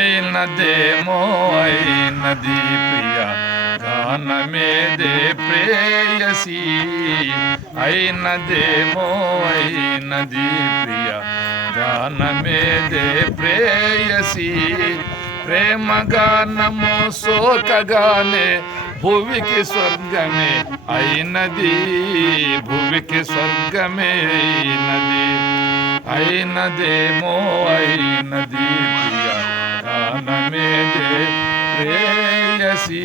అయినదేమో అయినది ప్రియ గానమేదే ప్రేయసి అయినదేమో అయినది ప్రియ గానమేదే ప్రేయసి ప్రేమగానము సోకగానే భువికి స్వర్గమే అయినది భువికి స్వర్గమే అయినది అయినదేమో అయినది ప్రియ గానమేదే ప్రేయసి